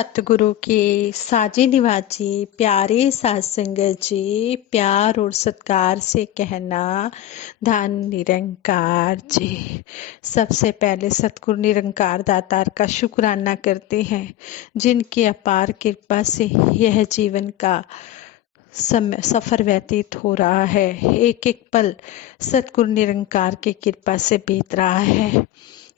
सतगुरु के साजी निवाजी प्यारे साध संगत जी, प्यार और सत्कार से कहना धन निरंकार जी। सबसे पहले सतगुरु निरंकार दातार का शुक्राना करते हैं, जिनकी अपार कृपा से यह जीवन का सफर व्यतीत हो रहा है। एक एक पल सतगुरु निरंकार की कृपा से बीत रहा है।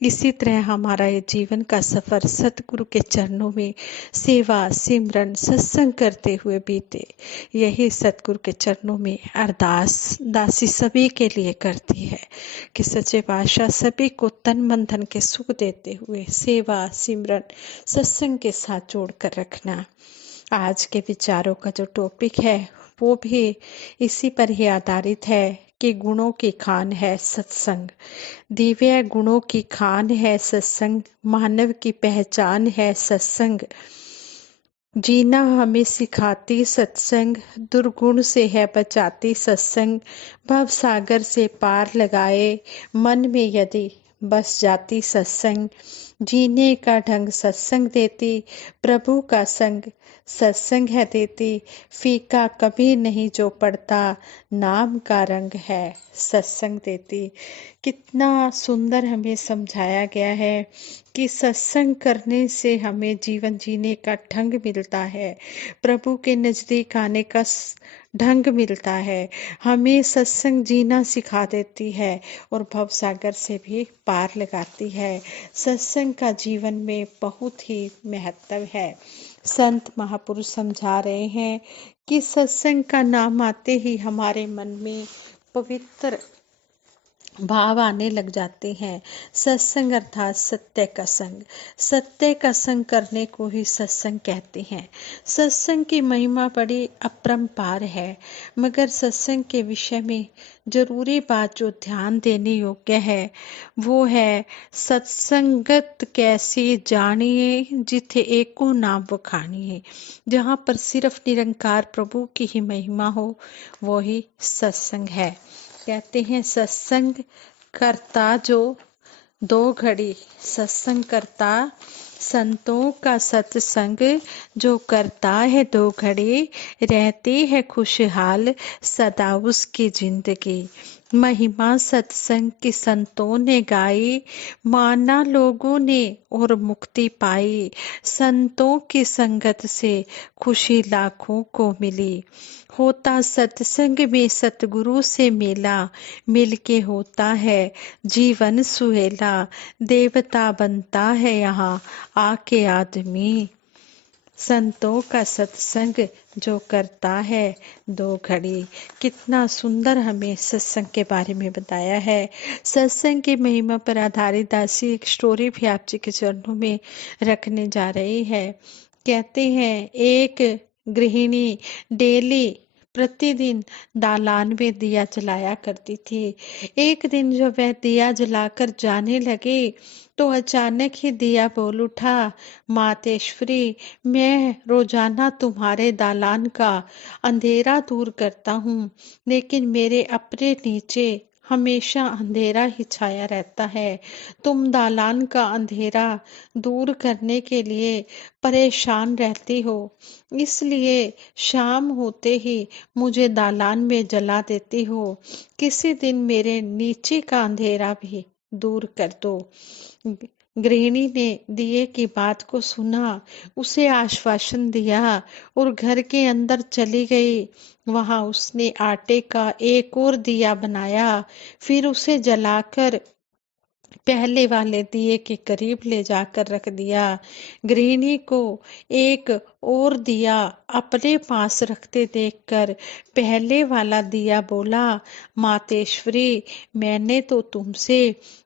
इसी तरह हमारा ये जीवन का सफर सतगुरु के चरणों में सेवा सिमरन सत्संग करते हुए बीते। यही सतगुरु के चरणों में अरदास दासी सभी के लिए करती है कि सच्चे पातशाह सभी को तन मन धन के सुख देते हुए सेवा सिमरन सत्संग के साथ जोड़ कर रखना। आज के विचारों का जो टॉपिक है वो भी इसी पर ही आधारित है कि गुणों की खान है सत्संग। दिव्य गुणों की खान है सत्संग, मानव की पहचान है सत्संग। जीना हमें सिखाती सत्संग, दुर्गुण से है बचाती सत्संग। भव सागर से पार लगाए मन में यदि बस जाती सत्संग। जीने का ढंग सत्संग देती, प्रभु का संग सत्संग है देती। फीका कभी नहीं जो पड़ता, नाम का रंग है सत्संग देती। कितना सुंदर हमें समझाया गया है कि सत्संग करने से हमें जीवन जीने का ढंग मिलता है, प्रभु के नजदीक आने का ढंग मिलता है। हमें सत्संग जीना सिखा देती है और भव सागर से भी पार लगाती है। सत्संग का जीवन में बहुत ही महत्व है। संत महापुरुष समझा रहे हैं कि सत्संग का नाम आते ही हमारे मन में पवित्र भाव आने लग जाते हैं। सत्संग अर्थात सत्य का संग, सत्य का संग करने को ही सत्संग कहते हैं। सत्संग की महिमा बड़ी अपरंपार है, मगर सत्संग के विषय में जरूरी बात जो ध्यान देने योग्य है वो है सत्संगत कैसी जानिए जिथे एको नाम वखानिए। जहाँ पर सिर्फ निरंकार प्रभु की ही महिमा हो वो ही सत्संग है। कहते हैं सत्संग करता जो दो घड़ी, सत्संग करता संतों का सत्संग जो करता है दो घड़ी, रहती है खुशहाल सदा उसकी जिंदगी। महिमा सत्संग की संतों ने गाई, माना लोगों ने और मुक्ति पाई। संतों की संगत से खुशी लाखों को मिली। होता सत्संग में सतगुरु से मेला, मिलके होता है जीवन सुहेला। देवता बनता है यहाँ आके आदमी, संतों का सत्संग जो करता है दो घड़ी। कितना सुंदर हमें सत्संग के बारे में बताया है। सत्संग की महिमा पर आधारित दासी एक स्टोरी भी आप जी के चरणों में रखने जा रही है। कहते हैं एक गृहिणी डेली प्रतिदिन दालान में दिया जलाया करती थी। एक दिन जब वह दिया जलाकर जाने लगे तो अचानक ही दिया बोल उठा, मातेश्वरी मैं रोजाना तुम्हारे दालान का अंधेरा दूर करता हूँ, लेकिन मेरे अपने नीचे हमेशा अंधेरा ही छाया रहता है। तुम दालान का अंधेरा दूर करने के लिए परेशान रहती हो, इसलिए शाम होते ही मुझे दालान में जला देती हो। किसी दिन मेरे नीचे का अंधेरा भी दूर कर दो। गृहिणी ने दिए की बात को सुना, उसे आश्वासन दिया और घर के अंदर चली गई। वहां उसने आटे का एक और दिया बनाया, फिर उसे जलाकर पहले वाले दिए के करीब ले जाकर रख दिया। गृहिणी को एक और दिया अपने पास रखते देखकर पहले वाला दिया बोला, मातेश्वरी मैंने तो तुमसे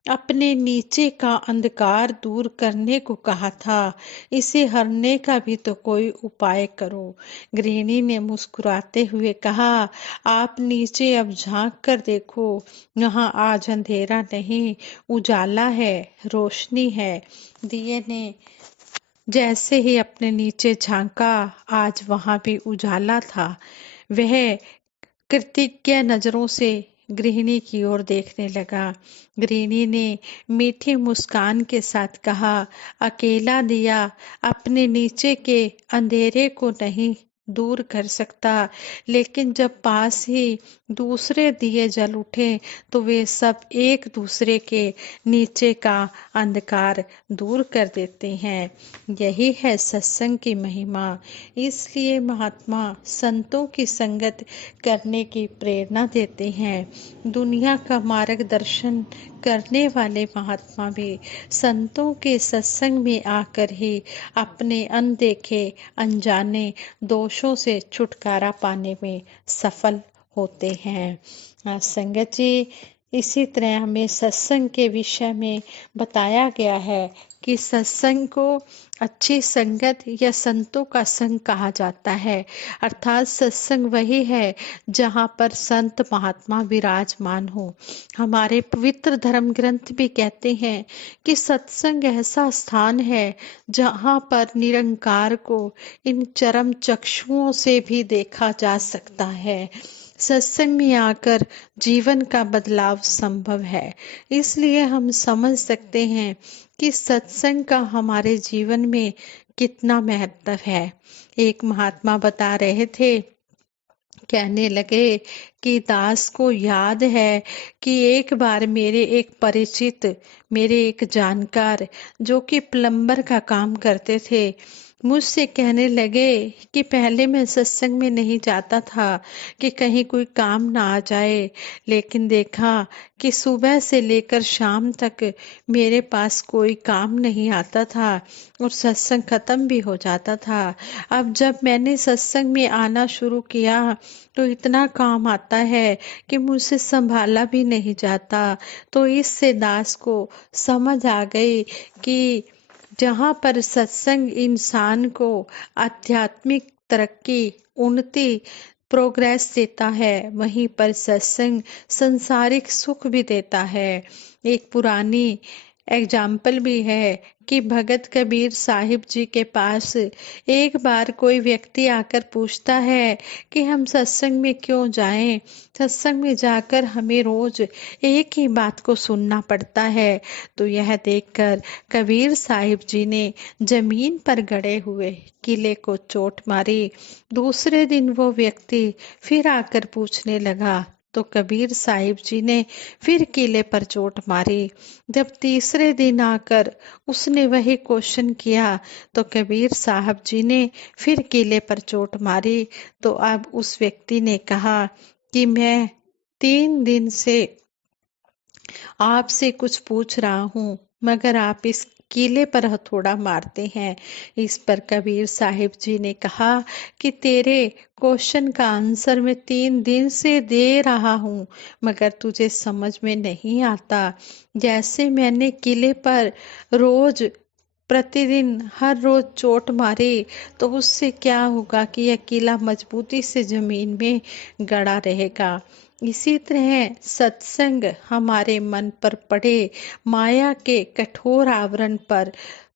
अपने नीचे का अंधकार दूर करने को कहा था, इसे हरने का भी तो कोई उपाय करो। गृहिणी ने मुस्कुराते हुए कहा, आप नीचे अब झांक कर देखो, यहाँ आज अंधेरा नहीं उजाला है, रोशनी है। दिए ने जैसे ही अपने नीचे झांका, आज वहां भी उजाला था। वह कृतज्ञ नजरों से गृहिणी की ओर देखने लगा। गृहिणी ने मीठी मुस्कान के साथ कहा, अकेला दिया अपने नीचे के अंधेरे को नहीं दूर कर सकता, लेकिन जब पास ही दूसरे दिए जल उठे तो वे सब एक दूसरे के नीचे का अंधकार दूर कर देते हैं। यही है सत्संग की महिमा। इसलिए महात्मा संतों की संगत करने की प्रेरणा देते हैं। दुनिया का मार्गदर्शन करने वाले महात्मा भी संतों के सत्संग में आकर ही अपने अनदेखे अनजाने दोषों से छुटकारा पाने में सफल होते हैं। संगत जी, इसी तरह हमें सत्संग के विषय में बताया गया है कि सत्संग को अच्छी संगत या संतों का संग कहा जाता है। अर्थात सत्संग वही है जहाँ पर संत महात्मा विराजमान हो। हमारे पवित्र धर्म ग्रंथ भी कहते हैं कि सत्संग ऐसा स्थान है जहाँ पर निरंकार को इन चरम चक्षुओं से भी देखा जा सकता है। सत्संग में आकर जीवन का बदलाव संभव है। इसलिए हम समझ सकते हैं कि सत्संग का हमारे जीवन में कितना महत्व है। एक महात्मा बता रहे थे, कहने लगे कि दास को याद है कि एक बार मेरे एक परिचित, मेरे एक जानकार जो कि प्लम्बर का काम करते थे, मुझसे कहने लगे कि पहले मैं सत्संग में नहीं जाता था कि कहीं कोई काम ना आ जाए, लेकिन देखा कि सुबह से लेकर शाम तक मेरे पास कोई काम नहीं आता था और सत्संग खत्म भी हो जाता था। अब जब मैंने सत्संग में आना शुरू किया तो इतना काम आता है कि मुझसे संभाला भी नहीं जाता। तो इससे दास को समझ आ गई कि जहाँ पर सत्संग इंसान को आध्यात्मिक तरक्की, उन्नति, प्रोग्रेस देता है, वहीं पर सत्संग संसारिक सुख भी देता है। एक पुरानी एग्जाम्पल भी है कि भगत कबीर साहिब जी के पास एक बार कोई व्यक्ति आकर पूछता है कि हम सत्संग में क्यों जाएं? सत्संग में जाकर हमें रोज एक ही बात को सुनना पड़ता है। तो यह देखकर कबीर साहिब जी ने जमीन पर गड़े हुए किले को चोट मारी। दूसरे दिन वो व्यक्ति फिर आकर पूछने लगा तो कबीर साहिब जी ने फिर किले पर चोट मारी। जब तीसरे दिन आकर उसने वही क्वेश्चन किया तो कबीर साहब जी ने फिर किले पर चोट मारी। तो अब उस व्यक्ति ने कहा कि मैं 3 दिन से आपसे कुछ पूछ रहा हूँ, मगर आप इस किले पर हथौड़ा मारते हैं। इस पर कबीर साहिब जी ने कहा कि तेरे क्वेश्चन का आंसर मैं 3 दिन से दे रहा हूँ, मगर तुझे समझ में नहीं आता। जैसे मैंने किले पर रोज प्रतिदिन हर रोज चोट मारी तो उससे क्या होगा कि यह किला मजबूती से जमीन में गड़ा रहेगा। इसी तरह सत्संग हमारे मन पर पड़े माया के कठोर आवरण पर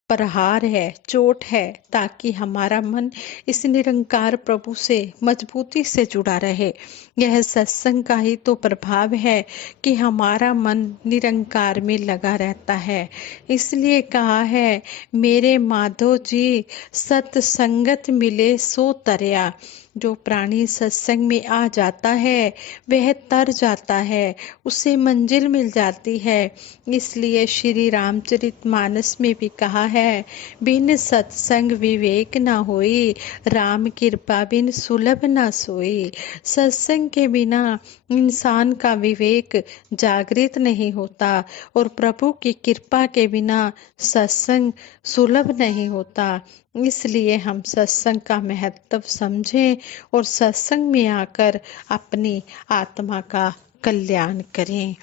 प्रहार है, चोट है, ताकि हमारा मन इस निरंकार प्रभु से मजबूती से जुड़ा रहे। यह सत्संग का ही तो प्रभाव है कि हमारा मन निरंकार में लगा रहता है। इसलिए कहा है, मेरे माधो जी सत्संगत मिले सो तरया। जो प्राणी सत्संग में आ जाता है वह तर जाता है, उसे मंजिल मिल जाती है। इसलिए श्री रामचरितमानस में भी कहा है, बिन सत्संग विवेक न होई, राम कृपा बिन सुलभ न सोई। सत्संग के बिना इंसान का विवेक जागृत नहीं होता और प्रभु की कृपा के बिना सत्संग सुलभ नहीं होता। इसलिए हम सत्संग का महत्व समझें और सत्संग में आकर अपनी आत्मा का कल्याण करें।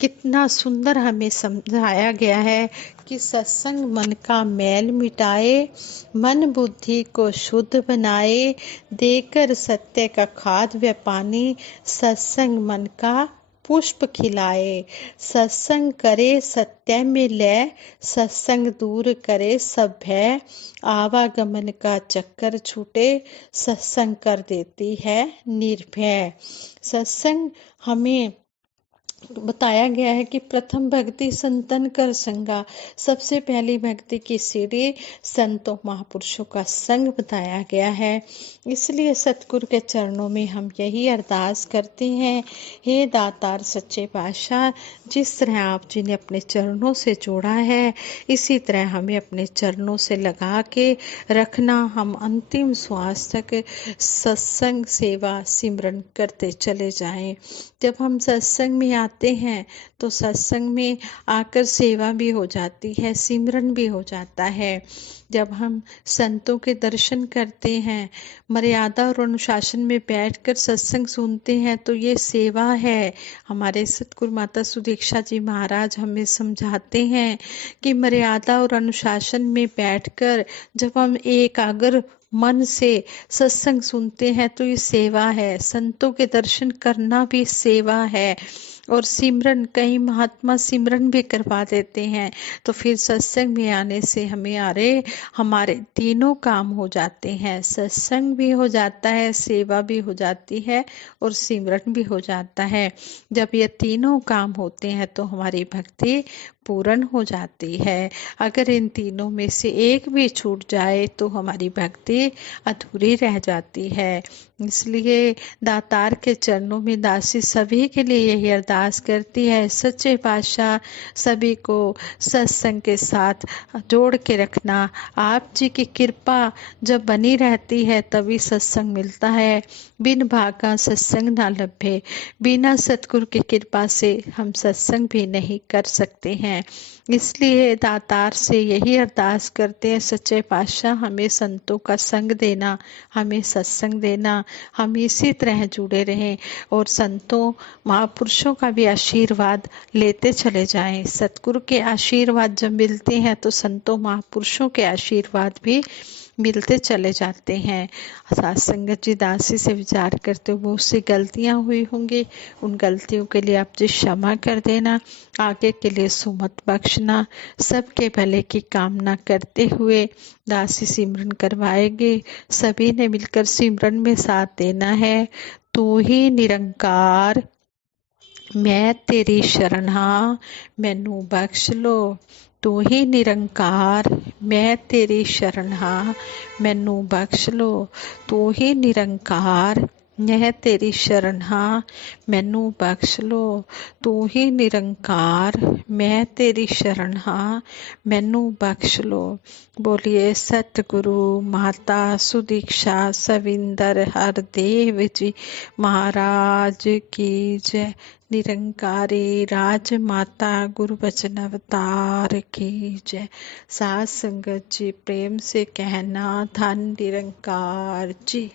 कितना सुंदर हमें समझाया गया है कि सत्संग मन का मैल मिटाए, मन बुद्धि को शुद्ध बनाए, देकर सत्य का खाद व पानी, सत्संग मन का पुष्प खिलाए। सत्संग करे सत्य में लय, सत्संग दूर करे सब भय, आवागमन का चक्कर छूटे, सत्संग कर देती है निर्भय। सत्संग हमें बताया गया है कि प्रथम भक्ति संतन कर संगा, सबसे पहली भक्ति की सीढ़ी संतों महापुरुषों का संग बताया गया है। इसलिए सतगुरु के चरणों में हम यही अरदास करते हैं, हे दातार सच्चे पातशाह, जिस तरह आप जी ने अपने चरणों से जोड़ा है, इसी तरह हमें अपने चरणों से लगा के रखना। हम अंतिम श्वास तक सत्संग सेवा सिमरन करते चले जाएं। जब हम सत्संग में आते हैं तो सत्संग में आकर सेवा भी हो जाती है, सिमरन भी हो जाता है। जब हम संतों के दर्शन करते हैं, मर्यादा और अनुशासन में बैठकर सत्संग सुनते हैं, तो ये सेवा है। हमारे सतगुरु माता सुदीक्षा जी महाराज हमें समझाते हैं कि मर्यादा और अनुशासन में बैठकर जब हम एकाग्र मन से सत्संग सुनते हैं तो ये सेवा है। संतों के दर्शन करना भी सेवा है। और सिमरन, कई महात्मा सिमरन भी करवा देते हैं, तो फिर सत्संग में आने से हमारे तीनों काम हो जाते हैं। सत्संग भी हो जाता है, सेवा भी हो जाती है और सिमरन भी हो जाता है। जब ये तीनों काम होते हैं तो हमारी भक्ति पूर्ण हो जाती है। अगर इन तीनों में से एक भी छूट जाए तो हमारी भक्ति अधूरी रह जाती है। इसलिए दातार के चरणों में दासी सभी के लिए यही अरदास करती है, सच्चे पातशाह सभी को सत्संग के साथ जोड़ के रखना। आप जी की कृपा जब बनी रहती है तभी सत्संग मिलता है। बिन भागा सत्संग ना लभे, बिना सतगुरु की कृपा से हम सत्संग भी नहीं कर सकते हैं। इसलिए दातार से यही अरदास करते हैं, सच्चे पातशाह हमें संतों का संग देना, हमें सत्संग देना, हम इसी तरह जुड़े रहें और संतों महापुरुषों का भी आशीर्वाद लेते चले जाएं। सतगुरु के आशीर्वाद जब मिलते हैं तो संतों महापुरुषों के आशीर्वाद भी मिलते चले जाते हैं। साथ संगत जी दासी से विचार करते हुए उससे गलतियां हुई होंगी, उन गलतियों के लिए आप जी क्षमा कर देना, आगे के लिए सुमत बख्शना। सबके भले की कामना करते हुए दासी सिमरन करवाएंगे। सभी ने मिलकर सिमरन में साथ देना है। तू ही निरंकार मैं तेरी शरण हाँ, मैनू बख्श लो। तू ही निरंकार मैं तेरी शरण हाँ, मैनू बख्श लो। तू ही निरंकार मैं तेरी शरण हाँ, मैनू बख्श लो। तू ही निरंकार मैं तेरी शरण हाँ, मैनू बख्श लो। बोलिए सतगुरु माता सुदीक्षा सविंदर हरदेव जी महाराज की जय। निरंकारी राजमाता गुरु वचन अवतार की जय। साथ संगत जी प्रेम से कहना, धन निरंकार जी।